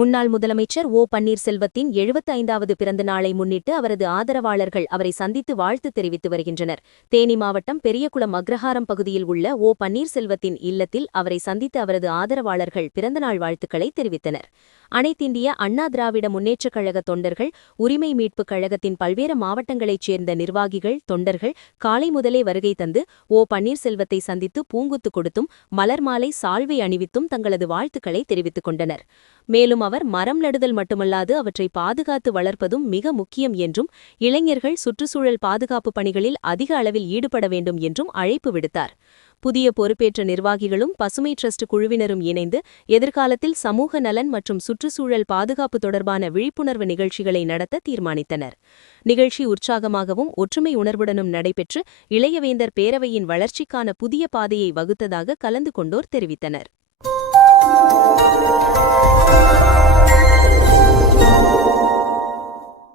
முன்னாள் முதலமைச்சர் ஓ பன்னீர்செல்வத்தின் 75வது பிறந்த நாளை முன்னிட்டு அவரது ஆதரவாளர்கள் அவரை சந்தித்து வாழ்த்து தெரிவித்து வருகின்றனர். தேனி மாவட்டம் பெரியகுளம் அக்ரஹாரம் பகுதியில் உள்ள ஓ பன்னீர்செல்வத்தின் இல்லத்தில் அவரை சந்தித்து அவரது ஆதரவாளர்கள் பிறந்தநாள் வாழ்த்துக்களை தெரிவித்தனர். அனைத்திந்திய அண்ணா திராவிட முன்னேற்றக் கழக தொண்டர்கள், உரிமை மீட்புக் கழகத்தின் பல்வேறு மாவட்டங்களைச் சேர்ந்த நிர்வாகிகள், தொண்டர்கள் காலை முதலே வருகை தந்து ஓ பன்னீர்செல்வத்தை சந்தித்து பூங்குத்து கொடுத்தும், மலர் மாலை, சால்வை அணிவித்தும் தங்களது வாழ்த்துக்களை தெரிவித்துக் கொண்டனர். மேலும் அவர் மரம் நடுதல் மட்டுமல்லாது அவற்றை பாதுகாத்து வளர்ப்பதும் மிக முக்கியம் என்றும், இளைஞர்கள் சுற்றுச்சூழல் பாதுகாப்பு பணிகளில் அதிக அளவில் ஈடுபட வேண்டும் என்றும் அழைப்பு விடுத்தார். புதிய பொறுப்பேற்ற நிர்வாகிகளும் பசுமை டிரஸ்ட் குழுவினரும் இணைந்து எதிர்காலத்தில் சமூக நலன் மற்றும் சுற்றுச்சூழல் பாதுகாப்பு தொடர்பான விழிப்புணர்வு நிகழ்ச்சிகளை நடத்த தீர்மானித்தனர். நிகழ்ச்சி உற்சாகமாகவும் ஒற்றுமை உணர்வுடனும் நடைபெற்று இளையவேந்தர் பேரவையின் வளர்ச்சிக்கான புதிய பாதையை வகுத்ததாக கலந்து கொண்டோர் தெரிவித்தனர்.